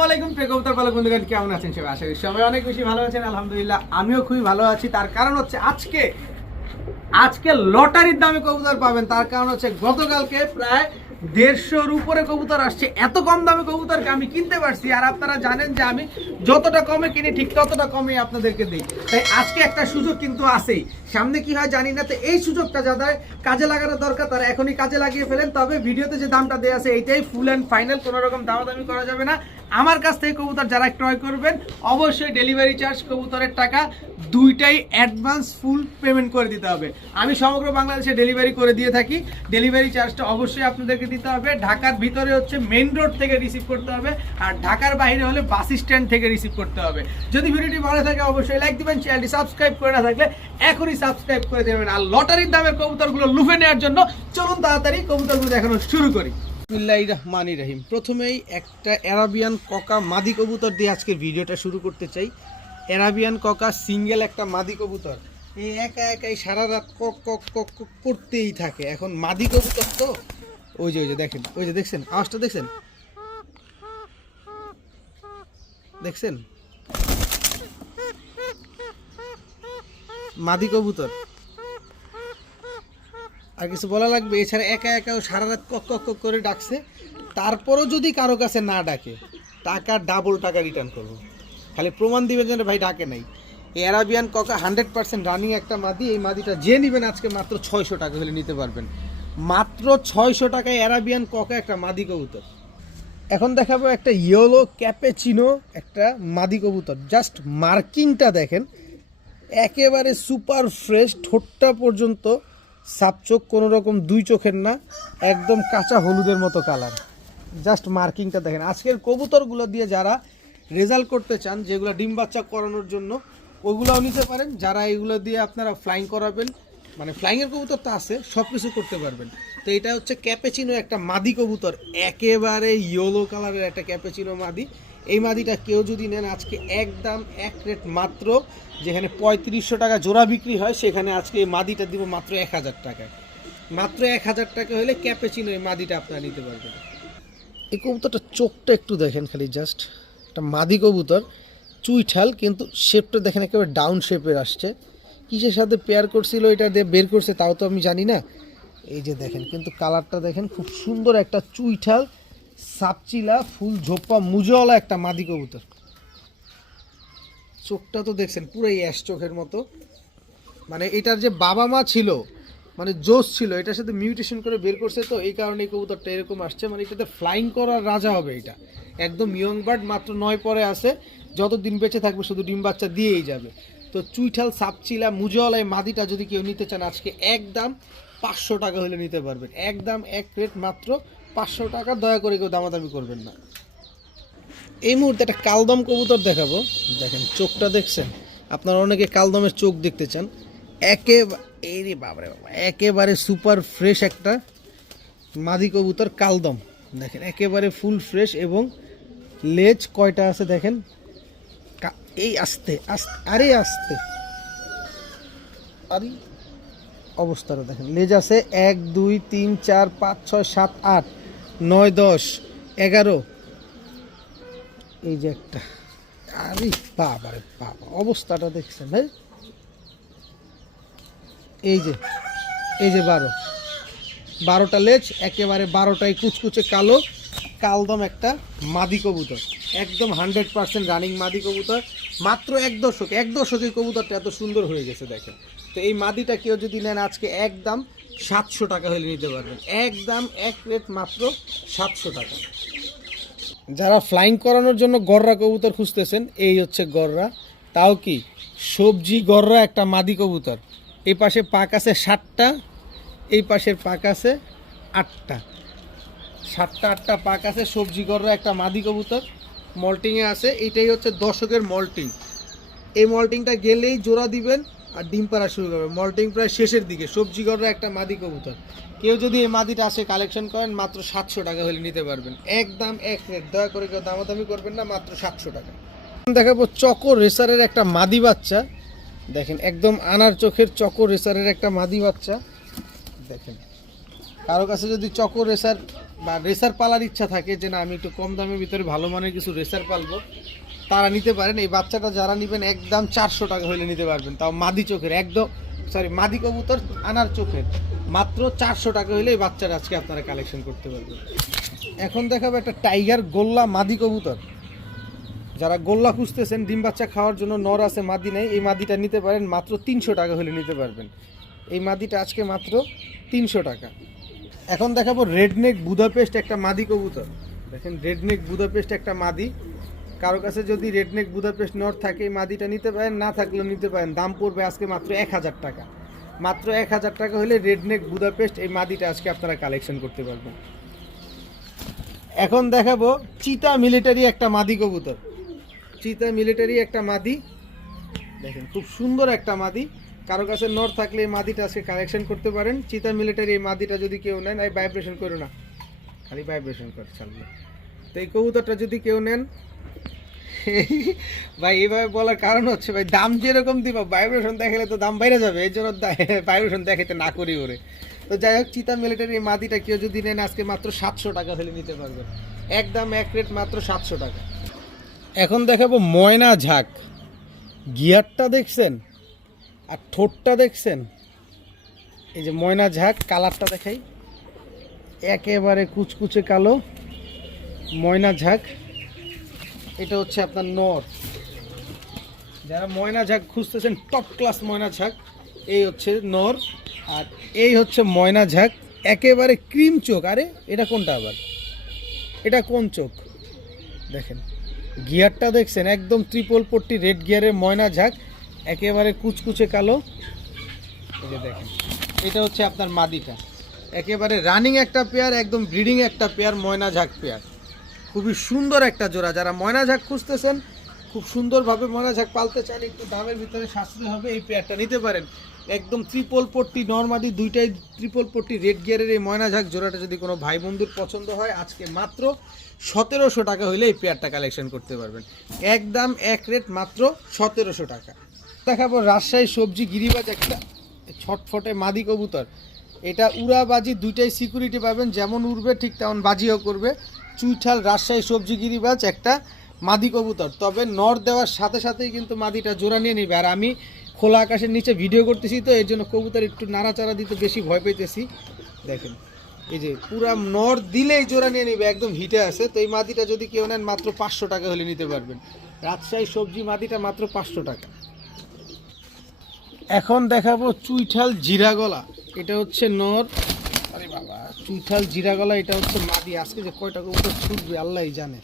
আসসালামু আলাইকুম প্রিয় কবুতর পালক বন্ধুগণ, কেমন আছেন সবাই? আশা করি সবাই অনেক বেশি ভালো আছেন। আলহামদুলিল্লাহ আমিও খুবই ভালো আছি। তার কারণ হচ্ছে আজকে লটারির দামে কবুতর পাবেন। তার কারণ হচ্ছে গতকালকে প্রায় 150-র উপরে কবুতর আসছে। এত কম দামে কবুতরকে আমি কিনতে পারছি, আর আপনারা জানেন যে আমি যতটা কমে কিনি ঠিক ততটা কমে আপনাদেরকে দিই। তাই আজকে একটা সুযোগ কিন্তু আছেই, সামনে কি হয় জানি না। তো এই সুযোগটা যাদের কাজে লাগানো দরকার তারা এখনই কাজে লাগিয়ে ফেলেন। তবে ভিডিওতে যে দামটা দেওয়া আছে এইটাই ফুল অ্যান্ড ফাইনাল, কোনো রকম দামাদামি করা যাবে না। আমার কাছ থেকে কবুতর যারা ক্রয় করবেন অবশ্যই ডেলিভারি চার্জ, কবুতরের টাকা দুইটাই অ্যাডভান্স ফুল পেমেন্ট করে দিতে হবে। আমি সমগ্র বাংলাদেশে ডেলিভারি করে দিয়ে থাকি। ডেলিভারি চার্জটা অবশ্যই আপনাদেরকে দিতে হবে। ঢাকার ভিতরে হচ্ছে মেইন রোড থেকে রিসিভ করতে হবে, আর ঢাকার বাইরে হলে বাস স্ট্যান্ড থেকে রিসিভ করতে হবে। যদি ভিডিওটি ভালো থাকে অবশ্যই লাইক দিবেন, চ্যানেলটি সাবস্ক্রাইব করে না থাকলে এখনই সাবস্ক্রাইব করে দেবেন। আর লটারির দামের কবুতরগুলো লুফে নেওয়ার জন্য চলুন তাড়াতাড়ি কবুতরগুলো দেখানো শুরু করি। বিসমিল্লাহির রহমানির রহিম। প্রথমেই একটা অ্যারাবিয়ান ককা মাদি কবুতর দিয়ে আজকের ভিডিওটা শুরু করতে চাই। অ্যারাবিয়ান ককা সিঙ্গেল একটা মাদি কবুতর, এই একা একাই সারা রাত কক কক কক কক করতেই থাকে। এখন মাদি কবুতর তো ওই যে দেখেন, ওই যে দেখছেন আওয়াজটা, দেখছেন মাদি কবুতর। আর কিছু বলা লাগবে? এছাড়া একা একাও সারা রাত কক কক কক করে ডাকছে। তারপরও যদি কারো কাছে না ডাকে, টাকা ডাবল টাকা রিটার্ন করবো। খালি প্রমাণ দিবেন যে ভাই ডাকে নাই। এই অ্যারাবিয়ান ককা 100% রানিং একটা মাদি। এই মাদিটা যে নেবেন আজকে মাত্র 600 টাকা হলে নিতে পারবেন। মাত্র 600 টাকায় অ্যারাবিয়ান ককা একটা মাদি কবুতর। এখন দেখাবো একটা ইয়েলো ক্যাপেচিনো একটা মাদি কবুতর। জাস্ট মার্কিংটা দেখেন, একেবারে সুপার ফ্রেশ, ঠোঁটটা পর্যন্ত সাপ চোখ, কোনো রকম দুই চোখের না, একদম কাঁচা হলুদের মতো কালার। জাস্ট মার্কিংটা দেখেন। আজকের কবুতরগুলো দিয়ে যারা রেজাল্ট করতে চান, যেগুলো ডিম বাচ্চা করানোর জন্য, ওগুলোও নিতে পারেন। যারা এগুলো দিয়ে আপনারা ফ্লাইং করাবেন, মানে ফ্লাইংয়ের কবুতর তো আছে, সব কিছু করতে পারবেন। তো এটা হচ্ছে ক্যাপেচিনো একটা মাদি কবুতর, একেবারে ইয়েলো কালারের একটা ক্যাপেচিনো মাদি। এই মাদিটা কেউ যদি নেন আজকে একদম এক রেট মাত্র, যেখানে 3500 টাকা জোড়া বিক্রি হয় সেখানে আজকে এই মাদিটা দিব মাত্র 1000 টাকায়। মাত্র 1000 টাকা হলে ক্যাপেচিনো এই মাদিটা আপনারা নিতে পারবেন। এই কবুতরটা চোখটা একটু দেখেন খালি, জাস্ট একটা মাদি কবুতর, চুইঠাল, কিন্তু শেপটা দেখেন একেবারে ডাউন শেপের আসছে। কিসের সাথে পেয়ার করছিল এটা দিয়ে বের করছে তাও তো আমি জানি না। এই যে দেখেন, কিন্তু কালারটা দেখেন, খুব সুন্দর একটা চুইঠাল সাপচিলা ফুল ঝোপ্পা মুজওয়ালা একটা মাদি কবুতর। চোখটা তো দেখছেন পুরোই অ্যাশ চোখের মতো। মানে এটার যে বাবা মা ছিল, মানে জোস ছিল, এটার সাথে মিউটেশন করে বের করছে, তো এই কারণে এই কবুতরটা এরকম আসছে। মানে এটাতে ফ্লাইং করার রাজা হবে। এটা একদম ইয়ং বার্ড, মাত্র 9 পরে আছে, যতদিন বেঁচে থাকবে শুধু ডিম বাচ্চা দিয়েই যাবে। তো চুইঠাল সাপচিলা মুজওয়ালা এই মাদিটা যদি কেউ নিতে চান আজকে একদম 500 টাকা হলে নিতে পারবেন। একদম এক রেট মাত্র 500 টাকা। দয়া করে কেউ দামাদামি করবেন না। এই মুহূর্তে একটা কালদম কবুতর দেখাবো। দেখেন চোখটা দেখছেন, আপনারা অনেকে কালদমের চোখ দেখতে চান। একেবারে সুপার ফ্রেশ একটা মাদি কবুতর কালদম। দেখেন একেবারে ফুল ফ্রেশ, এবং লেজ কয়টা আছে দেখেন, এই আস্তে আস্তে, আরে অবস্থাটা দেখেন। লেজ আছে 1 2 3 4 5 6 7 8 9 10 11। এই যে একটা, আরে বাবা অবস্থাটা দেখছেন ভাই। এই যে 12টা লেজ, একেবারে 12টাই কুচকুচে কালো কালদম একটা মাদি কবুতর। একদম 100% রানিং মাদি কবুতর। মাত্র এক দশকের কবুতরটা এত সুন্দর হয়ে গেছে দেখেন। তো এই মাদিটা কেউ যদি নেন আজকে একদম 700 টাকা হলে নিতে পারবেন। একদম এক রেট মাত্র 700 টাকা। যারা ফ্লাইং করানোর জন্য গররা কবুতর খুঁজতেছেন, এই হচ্ছে গররা। তাও কি সবজি গররা একটা মাদি কবুতর। এই পাশে পাক আছে 7টা, এই পাশের পাক আছে 8টা, 7টা 8টা পাক আছে। সবজি গররা একটা মাদি কবুতর, মল্টিংয়ে আছে। এইটাই হচ্ছে দশকের মল্টিং। এই মল্টিংটা গেলেই জোড়া দিবেন আর ডিম পাড়া শুরু করবে। মল্টিং প্রায় শেষের দিকে। সবজি গররা একটা মাদি কবুতর। কেউ যদি এই মাদিটা আসে কালেকশন করেন মাত্র 700 টাকা হলে নিতে পারবেন। একদম এক রেট, দয়া করে কেউ দামাদামি করবেন না, মাত্র 700 টাকা। দেখাবো চকো রেসারের একটা মাদি বাচ্চা। দেখেন একদম আনার চোখের চকো রেসারের একটা মাদি বাচ্চা। দেখেন কারো কাছে যদি চকো রেসার বা রেসার পালার ইচ্ছা থাকে যে না আমি একটু কম দামের ভিতরে ভালো মানের কিছু রেসার পালবো, তারা নিতে পারেন। এই বাচ্চাটা যারা নেবেন একদম 400 টাকা হলে নিতে পারবেন, তাও মাদি চোখের, একদম মাদি কবুতর আনার চোখের, মাত্র 400 টাকা হলে এই বাচ্চাটা আজকে আপনারা কালেকশন করতে পারবেন। এখন দেখাবো একটা টাইগার গোল্লা মাদি কবুতর। যারা গোল্লা খুঁজতেছেন, ডিম বাচ্চা খাওয়ার জন্য, নর আছে মাদি নেই, এই মাদিটা নিতে পারেন, মাত্র 300 টাকা হলে নিতে পারবেন। এই মাদিটা আজকে মাত্র 300 টাকা। এখন দেখাবো রেডনেক বুদাপেস্ট একটা মাদি কবুতর। দেখেন রেডনেক বুদাপেস্ট একটা মাদি, কারো কাছে যদি রেডনেক বুদাপেস্ট নর থাকে এই মাদিটা নিতে পারেন, না থাকলেও নিতে পারেন। দাম পড়বে আজকে মাত্র 1000 টাকা। মাত্র 1000 টাকা হলে রেডনেক বুদাপেস্ট এই মাদিটা আজকে আপনারা কালেকশন করতে পারবেন। এখন দেখাবো চিতা মিলিটারি একটা মাদি কবুতর। চিতা মিলিটারি একটা মাদি, দেখেন খুব সুন্দর একটা মাদি। কারো কাছে নর থাকলে এই মাদিটা আজকে কালেকশন করতে পারেন। চিতা মিলিটারি এই মাদিটা যদি কেউ নেন, এই ভাইব্রেশন করো না, খালি ভাইব্রেশন করে চালবে। তো এই কবুতরটা যদি কেউ নেন, ভাই এইভাবে বলার কারণ হচ্ছে ভাই দাম যেরকম দিবা ভাইব্রেশন দেখালে তো দাম বাইরে যাবে, এই জন্য ভাইব্রেশন দেখাতে না করি ওরে। তো যাই হোক, চিতা মিলিটারি এই মাদিটা কেউ যদি নেন আজকে মাত্র 700 টাকা হলে নিতে পারবেন, একদম এক রেট মাত্র 700 টাকা। এখন দেখাবো ময়না ঝাঁক। গিয়ারটা দেখছেন আর ঠোঁটটা দেখছেন, এই যে ময়না ঝাঁক, কালারটা দেখাই, একেবারে কুচকুচে কালো ময়না ঝাঁক। এটা হচ্ছে আপনার নর। যারা ময়না ঝাঁক খুঁজতেছেন, টপ ক্লাস ময়না ঝাঁক, এই হচ্ছে নর। আর এই হচ্ছে ময়না ঝাঁক, একেবারে ক্রিম চোখ। আরে এটা কোনটা আবার, এটা কোন চোখ দেখেন, গিয়ারটা দেখছেন, একদম ট্রিপল পট্টি রেড গিয়ারের ময়না ঝাঁক, একেবারে কুচকুচে কালো। এই যে দেখেন, এটা হচ্ছে আপনার মাদিটা, একেবারে রানিং একটা পেয়ার, একদম ব্রিডিং একটা পেয়ার, ময়না ঝাঁক পেয়ার। খুবই সুন্দর একটা জোড়া। যারা ময়না ঝাঁক খুঁজতেছেন, খুব সুন্দরভাবে ময়না ঝাঁক পালতে চান, একটু দামের ভিতরে সাশ্রয় হবে, এই পেয়ারটা নিতে পারেন। একদম ট্রিপল পট্টি নরমাদি দুইটাই ট্রিপল পট্টি রেড গিয়ারের এই ময়না ঝাঁক জোড়াটা যদি কোনো ভাই বন্ধুর পছন্দ হয়, আজকে মাত্র 1700 টাকা হইলে এই পেয়ারটা কালেকশন করতে পারবেন। একদম এক রেট মাত্র 1700 টাকা। দেখাবো রাজশাহী সবজি গিরিবাজ একটা ছটফটে মাদি কবুতর। এটা উড়াবাজি দুইটাই সিকিউরিটি পাবেন, যেমন উড়বে ঠিক তেমন বাজিও করবে। চুইঠাল রাজশাহী সবজি গিরিবাজ একটা মাদি কবুতর, তবে নর দেওয়ার সাথে সাথেই কিন্তু মাদিটা জোড়া নিয়ে নিবে। আর আমি খোলা আকাশের নিচে ভিডিও করতেছি, তো এর জন্য কবুতর একটু নাড়াচাড়া দিতে বেশি ভয় পেতেছি। দেখেন এই যে পুরা নর দিলেই জোড়া নিয়ে নিবে, একদম হিটে আছে। তো এই মাদিটা যদি কেউ নেন মাত্র 500 টাকা হলে নিতে পারবেন। রাজশাহী সবজি মাদিটা মাত্র 500 টাকা। এখন দেখাবো চুইঠাল জিরাগলা। এটা হচ্ছে নর, আরে বাবা, চুইঠাল জিরাগলা, এটা হচ্ছে মাদি। আজকে যে কয়টা কবুতর ছুটবে আল্লাহই জানে।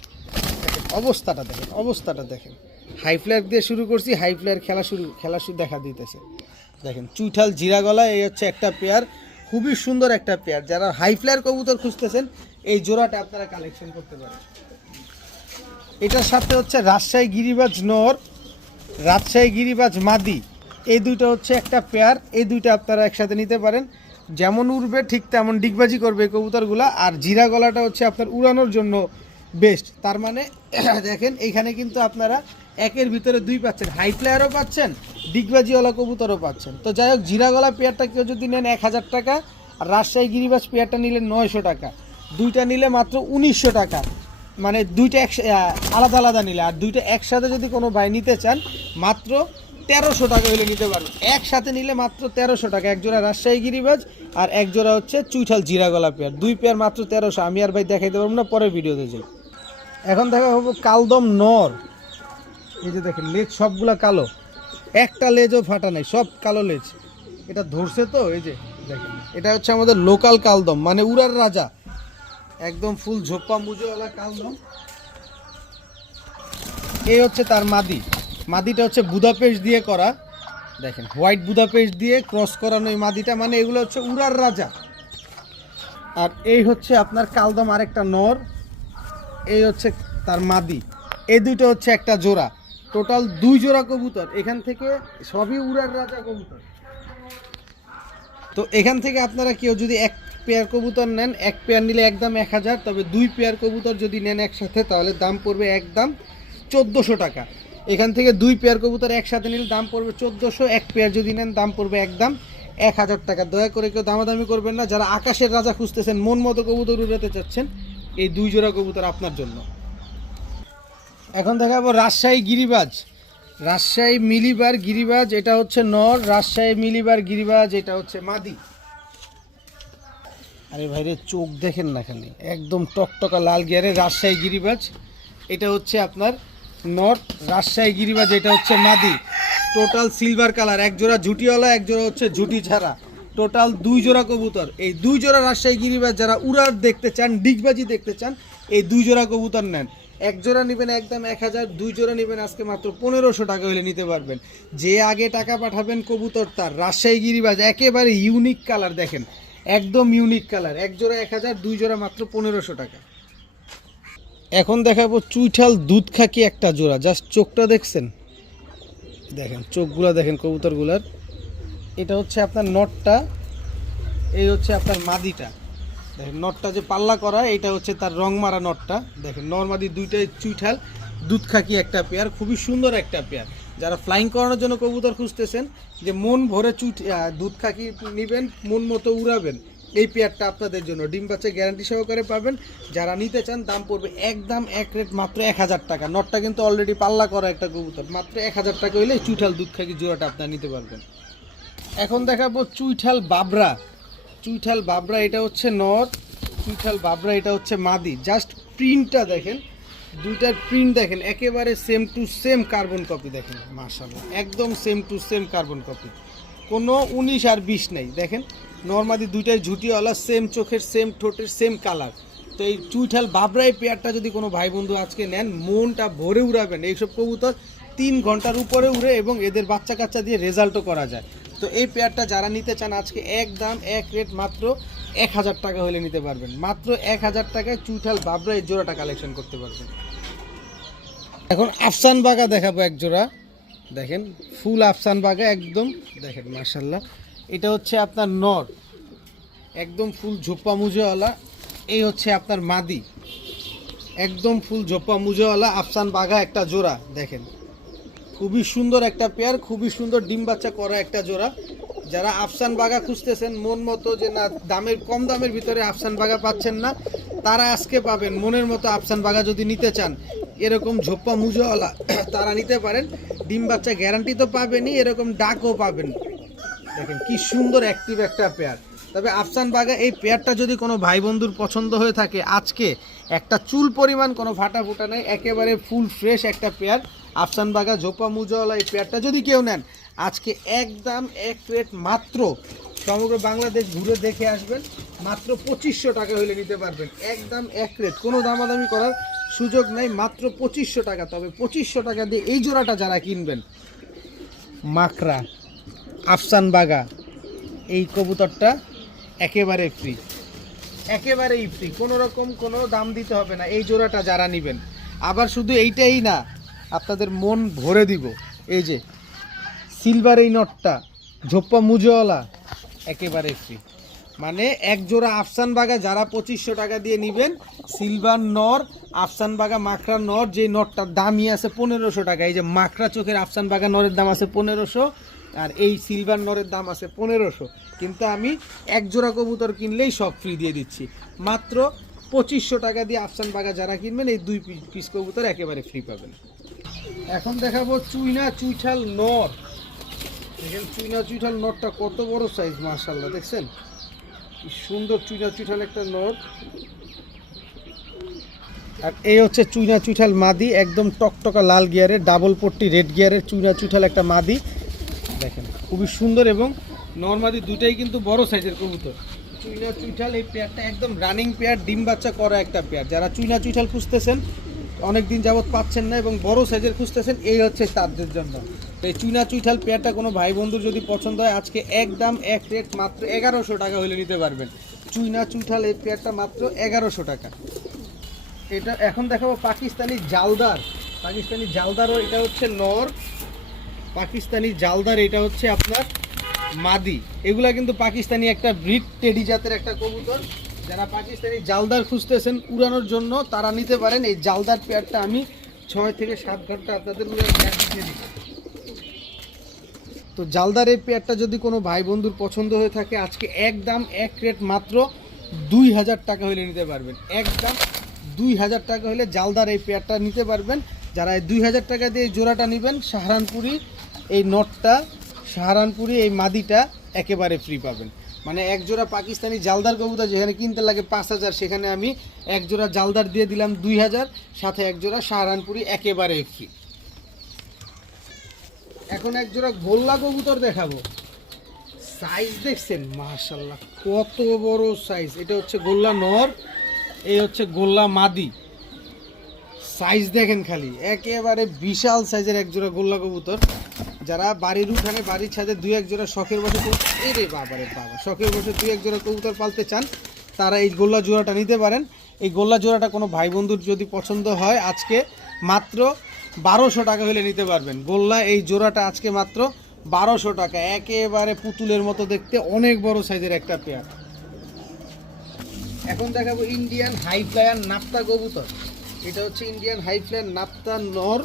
দেখেন অবস্থাটা, দেখেন অবস্থাটা দেখেন। হাই ফ্লায়ার দিয়ে শুরু করছি, হাই ফ্লায়ার খেলা শুরু দেখা দিতেছে। দেখেন চুইঠাল জিরাগলা, এই হচ্ছে একটা পেয়ার, খুবই সুন্দর একটা পেয়ার। যারা হাই ফ্লায়ার কবুতর খুঁজতেছেন, এই জোড়াটা আপনারা কালেকশন করতে পারেন। এটার সাথে হচ্ছে রাজশাহী গিরিবাজ নর, রাজশাহী গিরিবাজ মাদি, এই দুইটা হচ্ছে একটা পেয়ার। এই দুইটা আপনারা একসাথে নিতে পারেন, যেমন উড়বে ঠিক তেমন ডিগবাজি করবে কবুতরগুলা। আর জিরা গলাটা হচ্ছে আপনার উড়ানোর জন্য বেস্ট। তার মানে দেখেন এইখানে কিন্তু আপনারা একের ভিতরে দুই পাচ্ছেন, হাই ফ্লায়ারও পাচ্ছেন, ডিগবাজিওয়ালা কবুতরও পাচ্ছেন। তো যাই হোক, জিরা গলা পেয়ারটা কেউ যদি নেন 1000 টাকা, আর রাজশাহী গিরিবাজ পেয়ারটা নিলে 900 টাকা। দুইটা নিলে মাত্র 1900 টাকা, মানে দুইটা আলাদা আলাদা নিলে। আর দুইটা একসাথে যদি কোনো ভাই নিতে চান, মাত্র 1300 টাকা হলে নিতে পারবেন। একসাথে নিলে মাত্র 1300 টাকা। এক জোড়া রাজশাহী গিরিবাজ আর এক জোড়া হচ্ছে চুইঠাল জিরাগলা পেয়ার, দুই পেয়ার মাত্র 1300। আমি আর ভাই দেখাইতে পারবো না, পরের ভিডিওতে যাই। এখন দেখা হবো কালদম নর। এই যে দেখেন লেজ সবগুলা কালো, একটা লেজও ফাটা নাই, সব কালো লেজ। এটা ধরছে তো, এই যে দেখেন, এটা হচ্ছে আমাদের লোকাল কালদম, মানে উড়ার রাজা, একদম ফুল ঝোপ্পা মুজোওয়ালা কালদম। এই হচ্ছে তার মাদি। মাদিটা হচ্ছে বুদাপেস্ট দিয়ে করা, দেখেন হোয়াইট বুদাপেস্ট দিয়ে ক্রস করানো এই মাদিটা, মানে এগুলো হচ্ছে উড়ার রাজা। আর এই হচ্ছে আপনার কালদম আরেকটা নর, এই হচ্ছে তার মাদি। এই দুইটা হচ্ছে একটা জোড়া, টোটাল 2 জোড়া কবুতর। এখান থেকে সবই উড়ার রাজা কবুতর। তো এখান থেকে আপনারা কেউ যদি এক পেয়ার কবুতর নেন, এক পেয়ার নিলে একদম 1000, তবে 2 পেয়ার কবুতর যদি নেন একসাথে, তাহলে দাম পড়বে একদম 1400 টাকা। এখান থেকে 2 পেয়ার কবুতর একসাথে নিলে দাম পড়বে 1400, এক পেয়ার যদি নেন দাম পড়বে একদম 1000 টাকা। দয়া করে কেউ দামাদামি করবেন না। যারা আকাশের রাজা খুঁজতেছেন, মন মতো কবুতর উড়াতে চাচ্ছেন, এই 2 জোড়া কবুতর আপনার জন্য। এখন দেখাবো রাজশাহী গিরিবাজ, রাজশাহী মিলিবার গিরিবাজ। এটা হচ্ছে নর। রাজশাহী মিলিবার গিরিবাজ, এটা হচ্ছে মাদি। আরে ভাইরে চোখ দেখেন না খালি, একদম টকটকা লাল গিয়ারে রাজশাহী গিরিবাজ। এটা হচ্ছে আপনার নর। রাজশাহী গিরিবাজ, এটা হচ্ছে মাদি। টোটাল সিলভার কালার, এক জোড়া ঝুটিওয়ালা, এক জোড়া হচ্ছে ঝুটি ছাড়া, টোটাল 2 জোড়া কবুতর। এই 2 জোড়া রাজশাহী গিরিবাজ যারা উড়ার দেখতে চান, ডিগবাজি দেখতে চান, এই 2 জোড়া কবুতর নেন। এক জোড়া নেবেন একদম 1000, 2 জোড়া নেবেন আজকে মাত্র 1500 টাকা হলে নিতে পারবেন। যে আগে টাকা পাঠাবেন কবুতর তার। রাজশাহী গিরিবাজ একেবারে ইউনিক কালার, দেখেন একদম ইউনিক কালার। এক জোড়া 1000, 2 জোড়া মাত্র 1500 টাকা। এখন দেখাবো চুইঠাল দুধ খাকি একটা জোড়া। জাস্ট চোখটা দেখছেন, দেখেন চোখগুলা দেখেন কবুতরগুলার। এটা হচ্ছে আপনার নটটা, এই হচ্ছে আপনার মাদিটা। দেখেন নটটা যে পাল্লা করা, এটা হচ্ছে তার রং মারা নটটা। দেখেন নরমাদি দুইটাই চুইঠাল দুধ খাকি একটা পেয়ার, খুবই সুন্দর একটা পেয়ার। যারা ফ্লাইং করানোর জন্য কবুতর খুঁজতেছেন, যে মন ভরে দুধ খাকি নেবেন, মন মতো উড়াবেন, এই পেয়ারটা আপনাদের জন্য। ডিম বাচ্চা গ্যারান্টি সহকারে পাবেন। যারা নিতে চান দাম পড়বে একদম এক রেট মাত্র 1000 টাকা। নটটা কিন্তু অলরেডি পাল্লা করা একটা কবুতর, মাত্র 1000 টাকা হইলে চুইঠাল দুধ খাকি জোড়াটা আপনারা নিতে পারবেন। এখন দেখাবো চুইঠাল বাবরা। চুইঠাল বাবরা, এটা হচ্ছে নর। চুইঠাল বাবরা, এটা হচ্ছে মাদি। জাস্ট প্রিন্টটা দেখেন, দুইটার প্রিন্ট দেখেন একেবারে same to same carbon copy. দেখেন মাশাআল্লাহ, একদম same to same carbon copy, কোনো 19 আর 20 নাই। দেখেন নরমাদি দুইটাই ঝুটিওয়ালা, সেম চোখের, সেম ঠোঁটের, সেম কালার। তো এই চুইঠাল বাবরাই পেয়ারটা যদি কোনো ভাই বন্ধু আজকে নেন, মনটা ভরে উড়াবেন। এইসব কবুতর 3 ঘন্টার উপরে উড়ে এবং এদের বাচ্চা কাচ্চা দিয়ে রেজাল্টও করা যায়। তো এই পেয়ারটা যারা নিতে চান আজকে একদম এক রেট মাত্র 1000 টাকা হলে নিতে পারবেন। মাত্র 1000 টাকায় চুইঠাল বাবরা এই জোড়াটা কালেকশন করতে পারবেন। এখন আফসান বাগা দেখাবো এক জোড়া। দেখেন ফুল আফসান বাগা একদম, দেখেন মাশাআল্লাহ। এটা হচ্ছে আপনার নর, একদম ফুল ঝোপ্পা মুজেওয়ালা। এই হচ্ছে আপনার মাদি, একদম ফুল ঝোপ্পা মুজেওয়ালা আফসান বাগা একটা জোড়া। দেখেন খুবই সুন্দর একটা পেয়ার, খুবই সুন্দর ডিম বাচ্চা করা একটা জোড়া। যারা আফসান বাগা খুঁজতেছেন মন মতো, যে না দামের কম দামের ভিতরে আফসান বাগা পাচ্ছেন না, তারা আজকে পাবেন মনের মতো আফসান বাগা। যদি নিতে চান এরকম ঝোপ্পা মুজোওয়ালা, তারা নিতে পারেন। ডিম বাচ্চা গ্যারান্টি তো পাবেনই, এরকম ডাকও পাবেন। দেখেন কি সুন্দর অ্যাক্টিভ একটা পেয়ার। তবে আফসান বাগা এই পেয়ারটা যদি কোনো ভাই বন্ধুর পছন্দ হয়ে থাকে, আজকে একটা চুল পরিমাণ কোনো ফাটা ফুটা নেই, একেবারে ফুল ফ্রেশ একটা পেয়ার। আফসান বাগা ঝোপা মুজোওয়ালা এই পেয়ারটা যদি কেউ নেন, আজকে একদম এক রেট মাত্র, সমগ্র বাংলাদেশ ঘুরে দেখে আসবেন, মাত্র 2500 টাকা হলে নিতে পারবেন। একদম এক রেট, কোনো দামাদামি করার সুযোগ নেই, মাত্র 2500 টাকা। তবে 2500 টাকা দিয়ে এই জোড়াটা যারা কিনবেন, মাকড়া আফসান বাগা এই কবুতরটা একেবারে ফ্রি, একেবারেই ফ্রি, কোনো রকম কোনো দাম দিতে হবে না এই জোড়াটা যারা নেবেন। আবার শুধু এইটাই না, আপনাদের মন ভরে দিব। এই যে সিলভার এই নটটা ঝোপ্পা মুজোওয়ালা একেবারে ফ্রি। মানে এক জোড়া আফসান বাগা যারা 2500 টাকা দিয়ে নেবেন, সিলভার নর আফসান বাগা মাকড়া নর, যে নটটার দামই আছে 1500 টাকা। এই যে মাকড়া চোখের আফসান বাগা নরের দাম আছে 1500, আর এই সিলভার নরের দাম আছে 1500। কিন্তু আমি এক জোড়া কবুতর কিনলেই সব ফ্রি দিয়ে দিচ্ছি। মাত্র 2500 টাকা দিয়ে আফসান বাগা যারা কিনবেন, এই 2 পিস কবুতর একেবারে ফ্রি পাবেন। এখন দেখাবো চুইনা চুইঠাল নর। দেখেন চুইনা চুইঠাল নরটা কত বড় সাইজ, মাশাআল্লাহ। দেখছেন কি সুন্দর চুইনা চুইঠাল একটা নর। আর এই হচ্ছে চুইনা চুইঠাল মাদি, একদম টকটকা লাল গিয়ারের, ডাবল পট্টি রেড গিয়ারের চুইনা চুইঠাল একটা মাদি। দেখেন খুবই সুন্দর, এবং নরমাদি দুটাই কিন্তু বড় সাইজের কবুতর। চুইনা চুইঠাল এই পেয়ারটা একদম রানিং পেয়ার, ডিম বাচ্চা করা একটা পেয়ার। যারা চুইনা চুইঠাল খুঁজতেছেন, অনেক দিন যাবত পাচ্ছেন না এবং বড় সাইজের খুঁজতেছেন, এই হচ্ছে তাদের জন্য। তো এই চুইনা চুইঠাল পেয়ারটা কোনো ভাই বন্ধুর যদি পছন্দ হয়, আজকে একদম এক রেট মাত্র 1100 টাকা হলে নিতে পারবেন। চুইনা চুইঠাল এই পেয়ারটা মাত্র 1100 টাকা। এটা এখন দেখাবো পাকিস্তানি জালদার। পাকিস্তানি জালদারও, এটা হচ্ছে নর। পাকিস্তানি জালদার, এটা হচ্ছে আপনার মাদি। এগুলা কিন্তু পাকিস্তানি একটা ব্রিড টেডি জাতের একটা কবুতর। যারা পাকিস্তানি জালদার খুঁজতেছেন উড়ানোর জন্য, তারা নিতে পারেন এই জালদার পেয়ারটা। আমি 6 থেকে 7 ঘন্টা আপনাদের গ্যারান্টি দিয়ে দিই। তো জালদার এই পেয়ারটা যদি কোনো ভাই বন্ধুর পছন্দ হয়ে থাকে আজকে একদম এক রেট মাত্র 2000 টাকা হলে নিতে পারবেন। একদম 2000 টাকা হলে জালদার এই পেয়ারটা নিতে পারবেন। যারা এই 2000 টাকা দিয়ে এই জোড়াটা নেবেন, সাহারানপুরি এই নটটা, সাহারানপুরি এই মাদিটা একেবারে ফ্রি পাবেন। মানে এক জোড়া পাকিস্তানি জালদার কবুতর যেখানে কিনতে লাগে 5000, সেখানে আমি এক জোড়া জালদার দিয়ে দিলাম 2000, সাথে এক জোড়া সাহারানপুরি একেবারে ফ্রি। এখন এক জোড়া গোল্লা কবুতর দেখাবো। সাইজ দেখছেন মাশাআল্লাহ কত বড় সাইজ। এটা হচ্ছে গোল্লা নর, এই হচ্ছে গোল্লা মাদি। সাইজ দেখেন খালি, একেবারে বিশাল সাইজের এক জোড়া গোল্লা কবুতর। যারা বাড়ির উঠানে বাড়ির ছাদে দুই এক জোড়া শখের বসে এরে বাবারে বাবা শখের বসে দুই এক জোড়া কবুতর পালতে চান, তারা এই গোল্লা জোড়াটা নিতে পারেন। এই গোল্লা জোড়াটা কোনো ভাই বন্ধুর যদি পছন্দ হয় আজকে মাত্র 1200 টাকা হলে নিতে পারবেন। গোল্লা এই জোড়াটা আজকে মাত্র 1200 টাকা, একেবারে পুতুলের মতো দেখতে, অনেক বড় সাইজের একটা পেয়ার। এখন দেখাবো ইন্ডিয়ান হাই ফ্লায়ার নাপ্তা কবুতর। এটা হচ্ছে ইন্ডিয়ান হাই ফ্লায়ার নাপ্তা নর,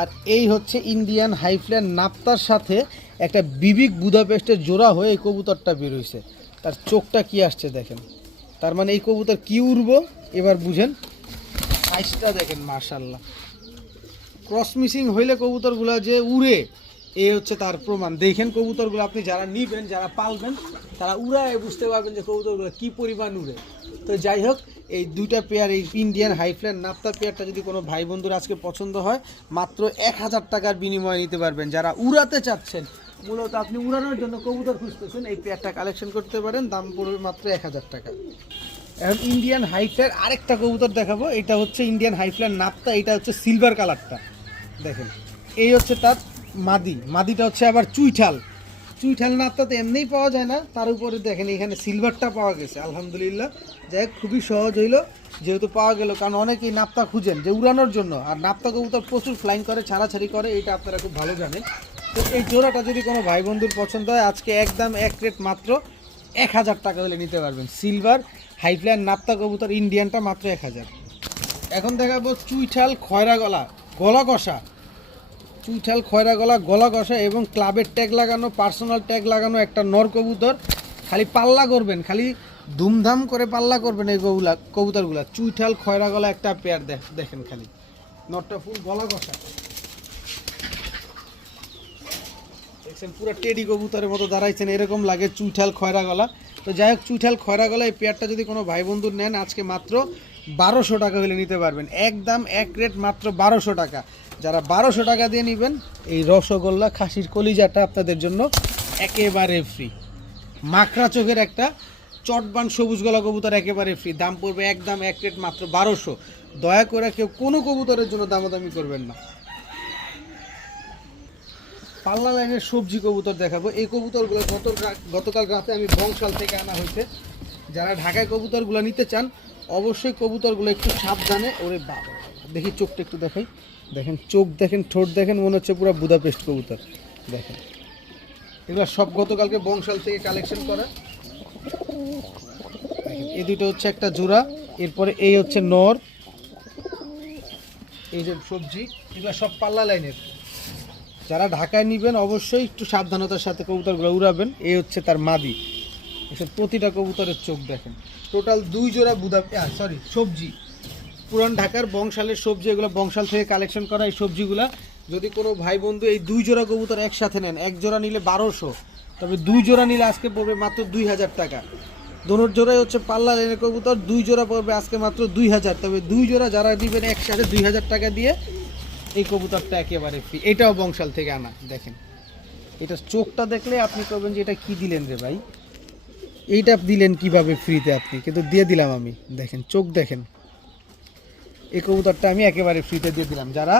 আর এই হচ্ছে ইন্ডিয়ান হাই ফ্লায়ার নাপ্তার সাথে একটা বিবিক বুদাপেস্টের জোড়া হয়ে এই কবুতরটা বেরোইছে। তার চোখটা কি আসছে দেখেন, তার মানে এই কবুতর কি উড়বো এবার বুঝেন। সাইজটা দেখেন মাশাআল্লাহ, ক্রস মিসিং হইলে কবুতরগুলো যে উড়ে এই হচ্ছে তার প্রমাণ। দেখেন কবুতরগুলো আপনি যারা নিবেন, যারা পালবেন, তারা উড়ায় বুঝতে পারবেন যে কবুতরগুলো কি পরিমাণ উড়ে। তো যাই হোক, এই দুইটা পেয়ার, এই ইন্ডিয়ান হাইফ্ল্যান্ড নাপ্তা পেয়ারটা যদি কোনো ভাই বন্ধুর আজকে পছন্দ হয় মাত্র 1000 টাকার বিনিময়ে নিতে পারবেন। যারা উড়াতে চাচ্ছেন, মূলত আপনি উড়ানোর জন্য কবুতর খুঁজতেছেন, এই পেয়ারটা কালেকশন করতে পারেন, দাম পড়বে মাত্র 1000 টাকা। এখন ইন্ডিয়ান হাইফ্ল্যার আরেকটা কবুতর দেখাবো। এটা হচ্ছে ইন্ডিয়ান হাইফ্ল্যার নাপ্তা, এটা হচ্ছে সিলভার কালারটা দেখেন। এই হচ্ছে তার মাদি, মাদিটা হচ্ছে আবার চুইঠাল। চুইঠাল নাপ্তা তো এমনিই পাওয়া যায় না, তার উপরে দেখেন এখানে সিলভারটা পাওয়া গেছে, আলহামদুলিল্লাহ। যাই খুবই সহজ হইলো যেহেতু পাওয়া গেল, কারণ অনেকেই নাপ্তা খুঁজেন যে উড়ানোর জন্য, আর নাপ্তা কবুতর প্রচুর ফ্লাইং করে, ছাড়াছাড়ি করে, এটা আপনারা খুব ভালো জানেন। তো এই জোড়াটা যদি কোনো ভাই বন্ধুর পছন্দ হয় আজকে একদম এক রেট মাত্র 1000 টাকা হলে নিতে পারবেন। সিলভার হাইফ্ল্যান্ড নাপ্তা কবুতর ইন্ডিয়ানটা মাত্র 1000। এখন দেখাবো চুইঠাল খয়রা গলা, গলা কষা। চুইঠাল খয়রা গলা, গলা কষা এবং ক্লাবের ট্যাগ লাগানো, পার্সোনাল ট্যাগ লাগানো একটা নর কবুতর। খালি পাল্লা করবেন, খালি ধুমধাম করে পাল্লা করবেন এই কবুতরগুলা। চুইঠাল খয়রা গলা একটা পেয়ার দেখেন খালি, নরটা ফুল গলা কষা দেখছেন, পুরো টেডি কবুতরের মতো দাঁড়াইছেন, এরকম লাগে চুইঠাল খয়রা গলা। তো যাই হোক, চুইঠাল খয়রা গলা এই পেয়ারটা যদি কোনো ভাই বন্ধুর নেন আজকে মাত্র 1200 টাকা হলে নিতে পারবেন। একদম এক রেট মাত্র 1200 টাকা। যারা 1200 টাকা দিয়ে নেবেন, এই রসগোল্লা খাসির কলিজাটা আপনাদের জন্য একেবারে ফ্রি। মাখরা চোখের একটা চটবান সবুজ গলা কবুতর একেবারে ফ্রি, দাম পড়বে একদম এক রেট মাত্র 1200। দয়া করে কেউ কোনো কবুতরের জন্য দামাদামি করবেন না। পাল্লা লাইনের সবজি কবুতর দেখাবো। এই কবুতরগুলো গতকাল রাতে আমি বংশাল থেকে আনা হয়েছে। যারা ঢাকায় কবুতরগুলো নিতে চান অবশ্যই কবুতরগুলো একটু সাবধানে। ওরে বাবা, দেখি চোখটা একটু দেখাই, দেখেন চোখ দেখেন, ঠোঁট দেখেন, মনে হচ্ছে পুরো বুদাপেস্ট কবুতর দেখেন। এগুলো সব গতকালকে বংশাল থেকে কালেকশন করা। এই দুটো হচ্ছে একটা জোড়া, এরপরে এই হচ্ছে নর, এই যে সবজি, এগুলো সব পাল্লা লাইনের। যারা ঢাকায় নেবেন অবশ্যই একটু সাবধানতার সাথে কবুতরগুলো উড়াবেন। এই হচ্ছে তার মাদি। এসব প্রতিটা কবুতরের চোখ দেখেন। টোটাল 2 জোড়া সবজি, পুরান ঢাকার বংশালের সবজি, এগুলো বংশাল থেকে কালেকশন করা এই সবজিগুলা। যদি কোনো ভাই বন্ধু এই 2 জোড়া কবুতর একসাথে নেন, এক জোড়া নিলে 1200, তবে 2 জোড়া নিলে আজকে পড়বে মাত্র 2000 টাকা। দোনোর জোড়াই হচ্ছে পাল্লা লাইনের কবুতর, 2 জোড়া পড়বে আজকে মাত্র 2000। তবে 2 জোড়া যারা দিবেন একসাথে 2000 টাকা দিয়ে, এই কবুতরটা একেবারে ফ্রি। এটাও বংশাল থেকে আনা দেখেন। এটা চোখটা দেখলে আপনি করবেন যে এটা কি দিলেন রে ভাই, এইটা দিলেন কিভাবে ফ্রিতে আপনি, কিন্তু দিয়ে দিলাম আমি। দেখেন চোখ দেখেন, এই কবুতরটা আমি একেবারে ফ্রিতে দিয়ে দিলাম। যারা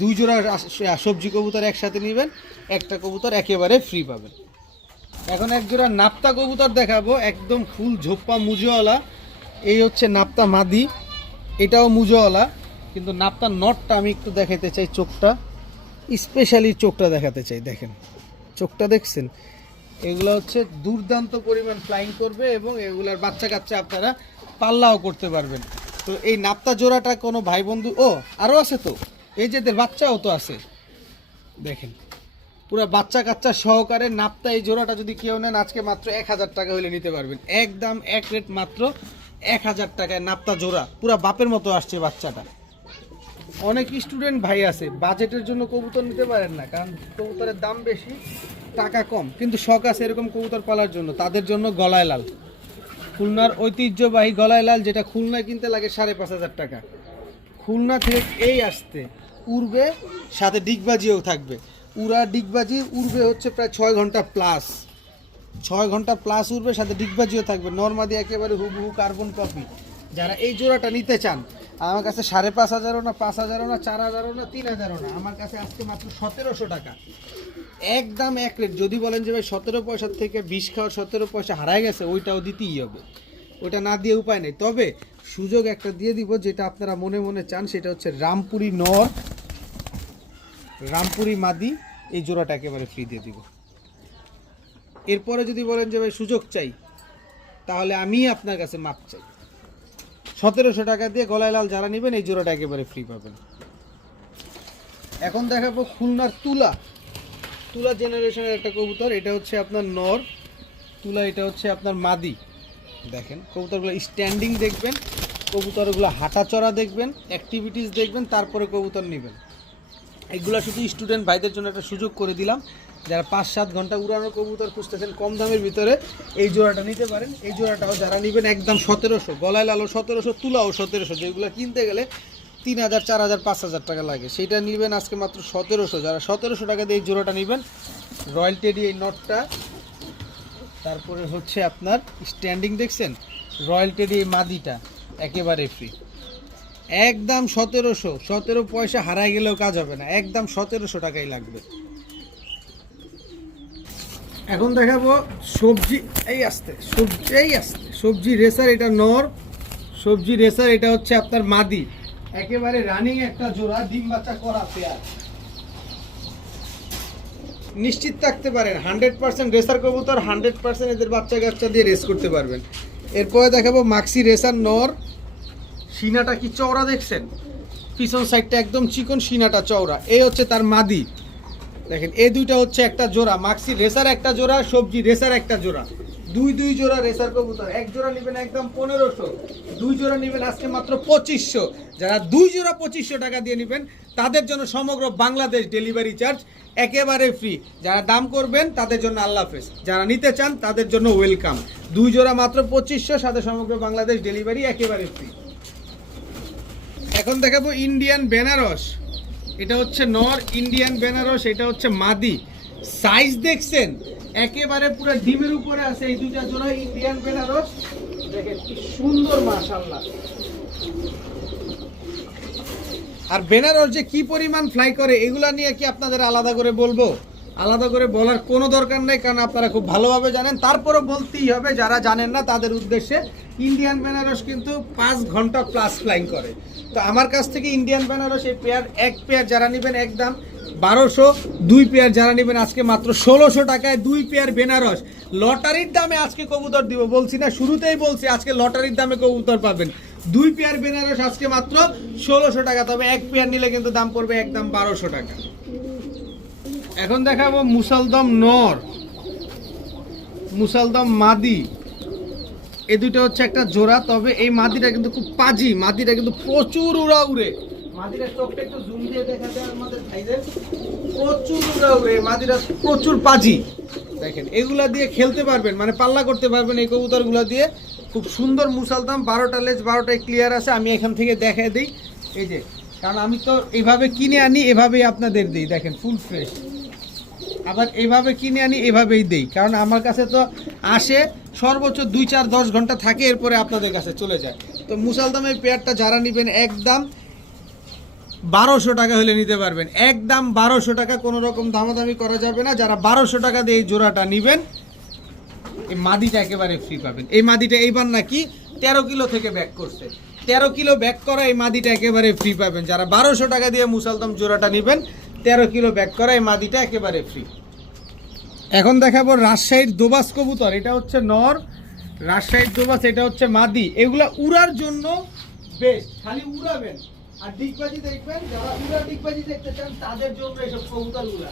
2 জোড়া সবজি কবুতর একসাথে নেবেন, একটা কবুতর একেবারে ফ্রি পাবেন। এখন এক জোড়া নাপ্তা কবুতর দেখাবো, একদম ফুল ঝোপ্পা মুজোওয়ালা। এই হচ্ছে নাপ্তা মাদি, এটাও মুজোওয়ালা, কিন্তু নাপ্তা নটটা আমি একটু দেখাতে চাই। চোখটা স্পেশালি চোখটা দেখাতে চাই, দেখেন চোখটা দেখছেন। এগুলো হচ্ছে দুর্দান্ত পরিমাণ ফ্লাইং করবে এবং এগুলার বাচ্চা কাচ্চা আপনারা পাল্লাও করতে পারবেন। তো এই নাপ্তা জোড়াটা কোনো ভাই বন্ধু, ও আরও আছে তো, এই যে বাচ্চাও তো আছে দেখেন। পুরো বাচ্চা কাচ্চা সহকারে নাপ্তা এই জোড়াটা যদি কেউ নেন আজকে মাত্র 1000 টাকা হলে নিতে পারবেন। একদম এক রেট মাত্র 1000 টাকায় নাপ্তা জোড়া, পুরো বাপের মতো আসছে বাচ্চাটা। অনেক স্টুডেন্ট ভাই আছে বাজেটের জন্য কবুতর নিতে পারেন না, কারণ কবুতরের দাম বেশি টাকা কম, কিন্তু শখ আছে এরকম কবুতর পালার জন্য, তাদের জন্য গলায় লাল, খুলনার ঐতিহ্যবাহী গলায় লাল, যেটা খুলনায় কিনতে লাগে 5500 টাকা। খুলনা থেকে এই আসতে উড়বে, সাথে ডিগবাজিও থাকবে, উড়া ডিগবাজি উড়বে হচ্ছে প্রায় 6 ঘন্টা প্লাস, 6 ঘন্টা প্লাস উড়বে, সাথে ডিগবাজিও থাকবে। নর্মাদি একেবারে হুবহু কার্বন কপি। যারা এই জোড়াটা নিতে চান আমার কাছে 5500 না, 5000 না, 4000 না, 3000 না, আমার কাছে আজকে মাত্র 1700 টাকা, একদম এক রেট। যদি বলেন যে ভাই 17 পয়সা থেকে 20 খাওয়ার 17 পয়সা হারায় গেছে, ওইটাও দিতেই হবে, ওইটা না দিয়ে উপায় নেই। তবে সুযোগ একটা দিয়ে দিব, যেটা আপনারা মনে মনে চান, সেটা হচ্ছে রামপুরি নর, রামপুরি মাদি, এই জোড়াটা একেবারে ফ্রি দিয়ে দিব। এরপরে যদি বলেন যে ভাই সুযোগ চাই, তাহলে আমি আপনার কাছে মাপ চাই, 1700 টাকা দিয়ে গলায় লাল যারা নেবেন এই জোড়াটা একেবারে ফ্রি পাবেন। এখন দেখাবো খুলনার তুলা, তুলা জেনারেশনের একটা কবুতর। এটা হচ্ছে আপনার নর তুলা, এটা হচ্ছে আপনার মাদি। দেখেন কবুতরগুলো স্ট্যান্ডিং দেখবেন, কবুতরগুলো হাঁটা চড়া দেখবেন, অ্যাক্টিভিটিস দেখবেন, তারপরে কবুতর নেবেন। এগুলো শুধু স্টুডেন্ট ভাইদের জন্য একটা সুযোগ করে দিলাম, যারা 5-7 ঘন্টা উড়ানোর কবুতর খুঁজতেছেন কম দামের ভিতরে, এই জোড়াটা নিতে পারেন। এই জোড়াটাও যারা নেবেন একদম 1700, গলায় লালও 1700, তুলাও 1700, যেগুলো কিনতে গেলে 3000, 4000, 5000 টাকা লাগে, সেইটা নেবেন আজকে মাত্র 1700। যারা 1700 টাকা দিয়ে এই জোড়াটা নেবেন, রয়্যাল টেডি এই নটটা, তারপরে হচ্ছে আপনার স্ট্যান্ডিং দেখছেন, রয়্যাল টেডি এই মাদিটা একেবারে ফ্রি, একদম 1700, 17 পয়সা হারায় গেলেও কাজ হবে না, একদম 1700 টাকাই লাগবে। এখন দেখাবো সবজি, এই আসতে সবজি, এই আসতে সবজি রেসার, এটা নর, সবজি রেসার এটা হচ্ছে আপনার মাদি, একেবারে রানিং একটা জোড়া, ডিম বাচ্চা করা পেয়ার। নিশ্চিত থাকতে পারেন 100% রেসার কবুতর, 100% এদের বাচ্চা কাচ্চা দিয়ে রেস করতে পারবেন। এরপরে দেখাবো মাক্সি রেসার নর, সিনাটা কি চওড়া দেখছেন, পিছন সাইডটা একদম চিকন, সিনাটা চওড়া, এই হচ্ছে তার মাদি। দেখেন এই দুইটা হচ্ছে একটা জোড়া, মাক্সি রেসার একটা জোড়া, সবজি রেসার একটা জোড়া, দুই জোড়া রেসার কবুতর। এক জোড়া নেবেন একদম 1500, 2 জোড়া নেবেন আজকে মাত্র 2500। যারা 2 জোড়া 2500 টাকা দিয়ে নেবেন তাদের জন্য সমগ্র বাংলাদেশ ডেলিভারি চার্জ একেবারে ফ্রি। যারা দাম করবেন তাদের জন্য আল্লাহ হাফেজ, যারা নিতে চান তাদের জন্য ওয়েলকাম। 2 জোড়া মাত্র 2500, সাথে সমগ্র বাংলাদেশ ডেলিভারি একেবারে ফ্রি। এখন দেখাবো ইন্ডিয়ান বেনারস, এটা হচ্ছে নর, ইন্ডিয়ান বেনারস এটা হচ্ছে মাদি। সাইজ দেখছেন একেবারে পুরো ডিমের উপরে আছে এই দুইটা জোড়া ইন্ডিয়ান বেনারস, দেখেন কি সুন্দর মাশাআল্লাহ। আর বেনারস যে কি পরিমাণ ফ্লাই করে এগুলা নিয়ে কি আপনাদের আলাদা করে বলবো, আলাদা করে বলার কোনো দরকার নেই, কারণ আপনারা খুব ভালোভাবে জানেন, তারপরও বলতেই হবে যারা জানেন না তাদের উদ্দেশ্যে। ইন্ডিয়ান বেনারস কিন্তু 5 ঘন্টা প্লাস ফ্লাইং করে। তো আমার কাছ থেকে ইন্ডিয়ান বেনারস এই পেয়ার, এক পেয়ার যারা নেবেন একদম 1200, 2 পেয়ার যারা নেবেন আজকে মাত্র 1600 টাকায় 2 পেয়ার বেনারস। লটারির দামে আজকে কবুতর দিব, বলছি না শুরুতেই বলছি আজকে লটারির দামে কবুতর পাবেন। 2 পেয়ার বেনারস আজকে মাত্র 1600 টাকা, তবে এক পেয়ার নিলে কিন্তু দাম পড়বে একদম 1200 টাকা। এখন দেখাবো মুসলদম নর, মুসলদম মাদি, এই দুটো হচ্ছে একটা জোড়া। তবে এই মাদিটা কিন্তু খুব পাজি, মাদিটা কিন্তু প্রচুর উড়া উড়ে, মাদিটার চোখটা একটু জুম দিয়ে দেখা যায় আমাদের ভাইদের, প্রচুর উড়া উড়ে, মাদিটা প্রচুর পাজি। দেখেন এগুলা দিয়ে খেলতে পারবেন, মানে পাল্লা করতে পারবেন এই কবুতরগুলা দিয়ে। খুব সুন্দর মুসলদম, 12টা লেজ 12টাই ক্লিয়ার আছে। আমি এখান থেকে দেখাই দিই, এই যে, কারণ আমি তো এইভাবে কিনে আনি এভাবেই আপনাদের দিই, দেখেন ফুল ফ্রেশ। আবার এইভাবে কিনে আনি এভাবেই দেই, কারণ আমার কাছে তো আসে সর্বোচ্চ 2, 4, 10 ঘন্টা থাকে, এরপরে আপনাদের কাছে চলে যায়। তো মুসলদমের পেয়ারটা যারা নেবেন একদম 1200 টাকা হলে নিতে পারবেন, একদম 1200 টাকা, কোনো রকম দামাদামি করা যাবে না। যারা 1200 টাকা দিয়ে এই জোড়াটা নেবেন, এই মাদিটা একেবারে ফ্রি পাবেন। এই মাদিটা এইবার নাকি 13 কিলো থেকে ব্যাক করছে, 13 কিলো ব্যাক করা এই মাদিটা একেবারে ফ্রি পাবেন। যারা 1200 টাকা দিয়ে মুসলদম জোড়াটা নেবেন, 13 কিলো ব্যাক করা এই মাদিটা একেবারে ফ্রি। এখন দেখাবো রাজশাহীর দোবাস কবুতর, এটা হচ্ছে নর, রাজশাহীর দোবাস এটা হচ্ছে মাদি। এগুলা উড়ার জন্য বেস্ট, খালি উড়াবেন আর ডিগবাজি দেখবেন। যারা উড়া ডিগবাজি দেখতে চান তাদের জন্য এসব কবুতরগুলা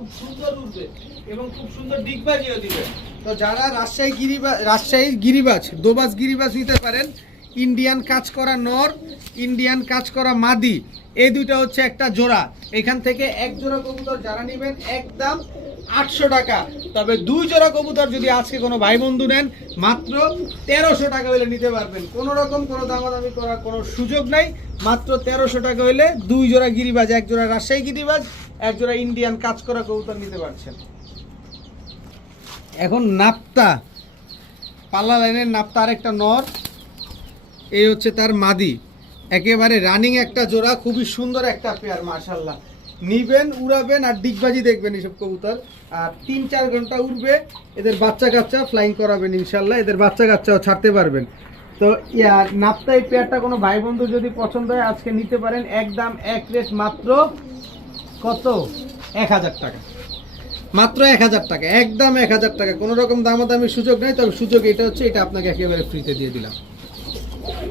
খুব সুন্দর উঠবে এবং খুব সুন্দর ডিগবাজিও দিবে। তো যারা রাজশাহী গিরিবাজ, দোবাজ গিরিবাজ নিতে পারেন, ইন্ডিয়ান কাজ করা নর, ইন্ডিয়ান কাজ করা মাদি, এই দুইটা হচ্ছে একটা জোড়া। এখান থেকে এক জোড়া কবুতর যারা নেবেন একদম 800 টাকা। তবে 2 জোড়া কবুতর যদি আজকে কোনো ভাই বন্ধু নেন মাত্র 1300 টাকা হলে নিতে পারবেন। কোনো রকম কোনো দামাদামি করার কোনো সুযোগ নাই। মাত্র 1300 টাকা হলে 2 জোড়া গিরিবাজ, এক জোড়া রাজশাহী গিরিবাজ, এক জোড়া ইন্ডিয়ান কাজ করা কবুতর নিতে পারছেন। এখন নাপ্তা, পাল্লা লাইনের নাপ্তা আরেকটা নর, এই হচ্ছে তার মাদি, একেবারে রানিং একটা জোড়া, খুবই সুন্দর একটা পেয়ার মাশাআল্লাহ। নিবেন, উড়াবেন আর ডিগবাজি দেখবেন এইসব কবুতর, আর 3-4 ঘন্টা উড়বে। এদের বাচ্চা কাচ্চা ফ্লাইং করাবেন ইনশাল্লাহ, এদের বাচ্চা কাচ্চাও ছাড়তে পারবেন। তো নাপ্তা এই পেয়ারটা কোনো ভাই বন্ধু যদি পছন্দ হয় আজকে নিতে পারেন, একদম এক রেট মাত্র কত, 1000 টাকা, মাত্র 1000 টাকা, একদম 1000 টাকা। কোনো রকম দামাদামির সুযোগ নেই। তবে সুযোগ এটা হচ্ছে, এটা আপনাকে একেবারে ফ্রিতে দিয়ে দিলাম।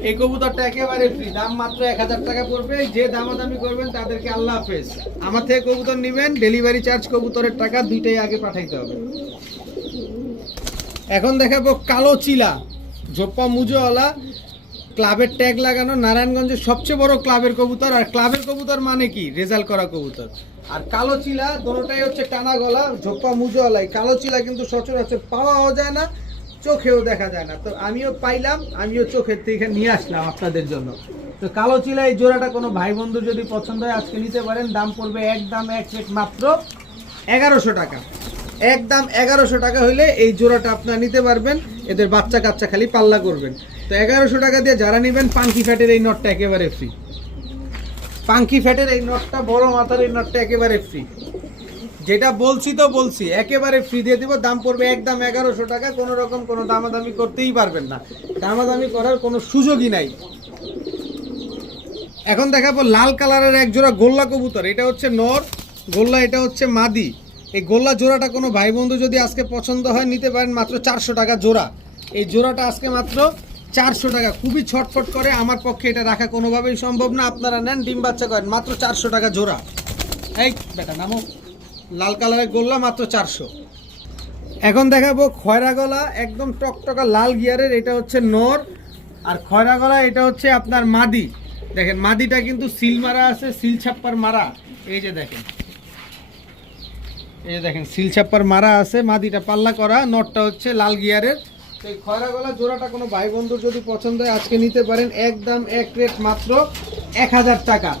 এই কবুতরটা একেবারে ফ্রি, দাম মাত্র 1000 টাকা পড়বে। যে দামাদামি করবেন তাদেরকে আল্লাহ হাফেজ। আমার থেকে কবুতর নেবেন, ডেলিভারি চার্জ, কবুতরের টাকা দুইটাই আগে পাঠাইতে হবে। এখন দেখাবো কালো চিলা, ঝোপ্পা মুজোওয়ালা, ক্লাবের ট্যাগ লাগানো, নারায়ণগঞ্জের সবচেয়ে বড় ক্লাবের কবুতর। আর ক্লাবের কবুতর মানে কি, রেজাল্ট করা কবুতর। আর কালো চিলা দুটোটাই হচ্ছে টানা গলা, ঝোপ্পা মুজোওয়ালা। কালো চিলা কিন্তু সচরাচর পাওয়াও যায় না, চোখেও দেখা যায় না। তো আমিও পাইলাম, আমিও চোখের থেকে নিয়ে আসলাম আপনাদের জন্য। তো কালো চিলা এই জোড়াটা কোনো ভাই বন্ধু যদি পছন্দ হয় আজকে নিতে পারেন। দাম পড়বে একদম এক রেট মাত্র 1100 টাকা, একদম 1100 টাকা হইলে এই জোড়াটা আপনারা নিতে পারবেন। এদের বাচ্চা কাচ্চা খালি পাল্লা করবেন। তো 1100 টাকা দিয়ে যারা নেবেন, পাঙ্কি ফ্যাটের এই নটটা একেবারে ফ্রি। পাঙ্কি ফ্যাটের এই নটটা, বড় মাথার এই নটটা একেবারে ফ্রি। যেটা বলছি তো বলছি, একেবারে ফ্রি দিয়ে দিব। দাম পড়বে একদম 1100 টাকা। কোনো রকম কোনো দামাদামি করতেই পারবেন না, দামাদামি করার কোনো সুযোগই নাই। এখন দেখাবো লাল কালারের এক জোড়া গোল্লা কবুতর। এটা হচ্ছে নর গোল্লা, এটা হচ্ছে মাদি। এই গোল্লা জোড়াটা কোনো ভাই বন্ধু যদি আজকে পছন্দ হয় নিতে পারেন, মাত্র 400 টাকা জোড়া। এই জোড়াটা আজকে মাত্র 400 টাকা। খুবই ছটফট করে, আমার পক্ষে এটা রাখা কোনোভাবেই সম্ভব না। আপনারা নেন, ডিম বাচ্চা করেন, মাত্র 400 টাকা জোড়া। এই বেটা নামো, লাল কালারের গোল্লা মাত্র 400। এখন দেখাবো খয়রা গলা, একদম টকটকা লাল গিয়ারের। এটা হচ্ছে নর, আর খয়রা গলা এটা হচ্ছে আপনার মাদি। দেখেন মাদিটা কিন্তু সিল মারা আছে, সিল ছাপ্পার মারা। এই যে দেখেন, এই যে দেখেন সিল ছাপ্পার মারা আছে। মাদিটা পাল্লা করা, নটটা হচ্ছে লাল গিয়ারের। তো এই খয়রা গলা জোড়াটা কোনো ভাই বন্ধুর যদি পছন্দ হয় আজকে নিতে পারেন, একদম এক রেট মাত্র 1000 টাকা।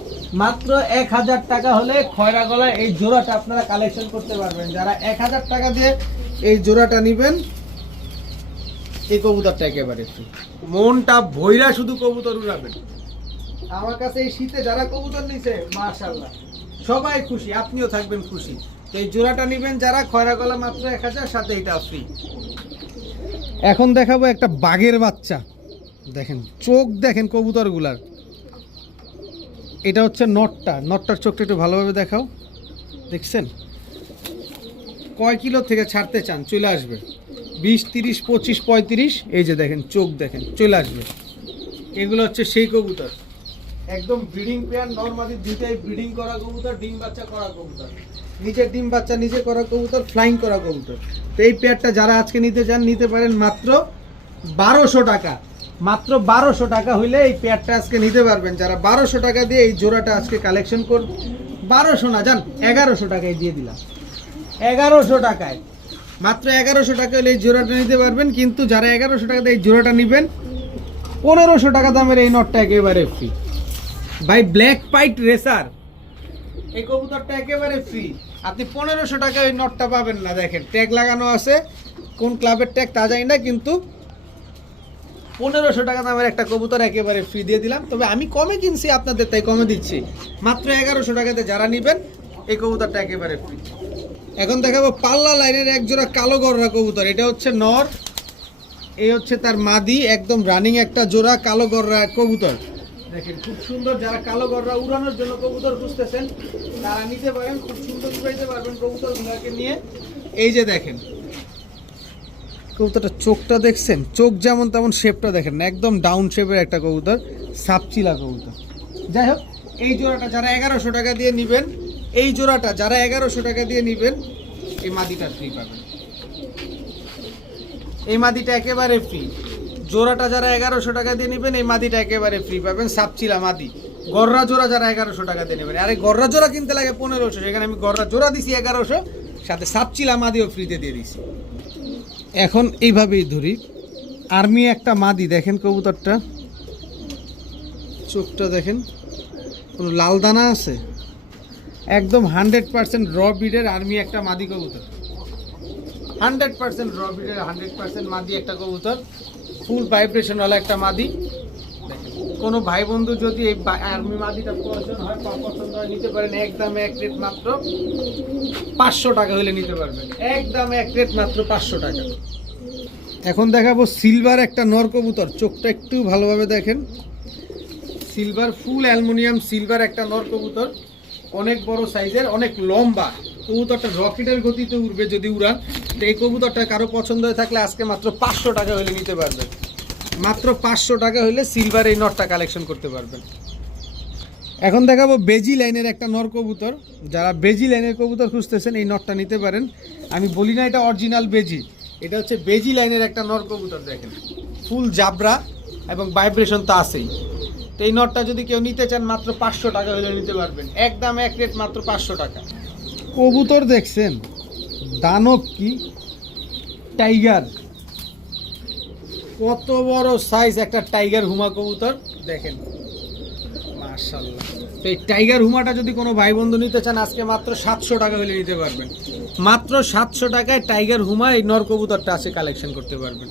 মাত্র 1000 টাকা হলে খয়রা গলা এই জোড়াটা আপনারা কালেকশন করতে পারবেন। যারা 1000 টাকা দিয়ে এই জোড়াটা নেবেন, এই কবুতরটা একেবারে ফ্রি। মনটা ভৈরা শুধু কবুতর উড়াবেন। আমার কাছে এই শীতে যারা কবুতর নিছে মাশাআল্লাহ সবাই খুশি, আপনিও থাকবেন খুশি। এই জোড়াটা নেবেন যারা, খয়রা গলা মাত্র 1000, সাথে এটা ফ্রি। এখন দেখাবো একটা বাঘের বাচ্চা। দেখেন চোখ, দেখেন কবুতরগুলার। এটা হচ্ছে নটটা, নটটার চোখটা একটু ভালোভাবে দেখাও। দেখছেন কয় কিলো থেকে ছাড়তে চান, চলে আসবে 20, 30, 25, 35। এই যে দেখেন চোখ, দেখেন চলে আসবে। এগুলো হচ্ছে সেই কবুতর, একদম ব্রিডিং পেয়ার, নরমাদি দুইটাই ব্রিডিং করা কবুতর, ডিম বাচ্চা করা কবুতর, নিজের ডিম বাচ্চা নিজে করা কবুতর, ফ্লাইং করা কবুতর। তো এই পেয়ারটা যারা আজকে নিতে চান নিতে পারেন মাত্র 1200 টাকা। মাত্র 1200 টাকা হইলে এই পেয়ারটা আজকে নিতে পারবেন। যারা 1200 টাকা দিয়ে এই জোড়াটা আজকে কালেকশন কর, 1200 না জান, 1100 টাকায় দিয়ে দিলাম। 1100 টাকায়, মাত্র 1100 টাকা হলে এই জোড়াটা নিতে পারবেন। কিন্তু যারা 1100 টাকা দিয়ে এই জোড়াটা নেবেন, 1500 টাকা দামের এই নটটা একেবারে ফ্রি। ভাই ব্ল্যাক পাইট রেসার, এই কবুতরটা একেবারে ফ্রি। আপনি 1500 টাকায় ওই নটটা পাবেন না। দেখেন ট্যাগ লাগানো আছে, কোন ক্লাবের ট্যাগ তা জানি না, কিন্তু 1500 টাকা দামের একটা কবুতর একেবারে ফ্রি দিয়ে দিলাম। তবে আমি কমে কিনছি আপনাদের, তাই কমে দিচ্ছি। মাত্র 1100 টাকাতে যারা নেবেন এই কবুতরটা একেবারে ফ্রি। এখন দেখাবো পাল্লা লাইনের এক জোড়া কালো গররা কবুতর। এটা হচ্ছে নর, এই হচ্ছে তার মাদি, একদম রানিং একটা জোড়া কালো গররা কবুতর। দেখেন খুব সুন্দর। যারা কালো গররা উড়ানোর জন্য কবুতর খুঁজতেছেন তারা নিতে পারেন, খুব সুন্দর উড়াইতে পারবেন কবুতরগুলোকে নিয়ে। এই যে দেখেন কবুতরটা, চোখটা দেখছেন, চোখ যেমন তেমন শেপটা দেখেন, একদম ডাউন শেপের একটা কবুতর, সাপচিলা কবুতর। যাই হোক, এই জোড়াটা যারা 1100 টাকা দিয়ে নেবেন এই জোড়াটা যারা 1100 টাকা দিয়ে নেবেন এই মাদিটা ফ্রি পাবেন। এই মাদিটা একেবারে ফ্রি। জোড়াটা যারা 1100 টাকা দিয়ে নেবেন এই মাদিটা একেবারে ফ্রি পাবেন। সাপচিলা মাদি গররা জোড়া যারা 1100 টাকা দিয়ে নেবেন, আরে গররা জোড়া কিনতে লাগে 1500, সেখানে আমি গররা জোড়া দিছি 1100, সাথে সাপচিলা মাদিও ফ্রিতে দিয়ে দিছি। এখন এইভাবেই ধরি, আর্মি একটা মাদি দেখেন, কবুতরটা চোখটা দেখেন, কোনো লাল দানা আছে, একদম 100% র ব্রিডের আর্মি একটা মাদি কবুতর, 100% র ব্রিডের 100% মাদি একটা কবুতর, ফুল ভাইব্রেশনওয়ালা একটা মাদি। কোনো ভাই বন্ধু যদি এই আর্মি মাদিটা প্রয়োজন হয় বা পছন্দ হয় নিতে পারেন, একদম এক রেট মাত্র 500 টাকা হলে নিতে পারবেন, একদম এক রেট মাত্র 500 টাকা। এখন দেখাবো সিলভার একটা নর কবুতর, চোখটা একটু ভালোভাবে দেখেন, সিলভার ফুল অ্যালুমিনিয়াম সিলভার একটা নর কবুতর, অনেক বড় সাইজের, অনেক লম্বা কবুতরটা, রকেটের গতিতে উড়বে যদি উড়ান। তো এই কবুতরটা কারো পছন্দ হয়ে থাকলে আজকে মাত্র 500 টাকা হলে নিতে পারবেন, মাত্র 500 টাকা হলে সিলভার এই নটটা কালেকশন করতে পারবেন। এখন দেখাবো বেজি লাইনের একটা নর কবুতর, যারা বেজি লাইনের কবুতর খুঁজতেছেন এই নটটা নিতে পারেন। আমি বলি না এটা অরিজিনাল বেজি, এটা হচ্ছে বেজি লাইনের একটা নর কবুতর, দেখেন ফুল জাবরা এবং ভাইব্রেশন তো আছেই। তো এই নটটা যদি কেউ নিতে চান মাত্র 500 টাকা হলে নিতে পারবেন, একদম এক রেট মাত্র 500 টাকা। কবুতর দেখছেন, দানব কি টাইগার, কত বড় সাইজ একটা টাইগার হুমা কবুতর দেখেন, মাশাআল্লাহ। তো এই টাইগার হুমাটা যদি কোনো ভাই বন্ধু নিতে চান আজকে মাত্র 700 টাকা হলে নিতে পারবেন, মাত্র 700 টাকায় টাইগার হুমা এই নর কবুতরটা আছে কালেকশন করতে পারবেন।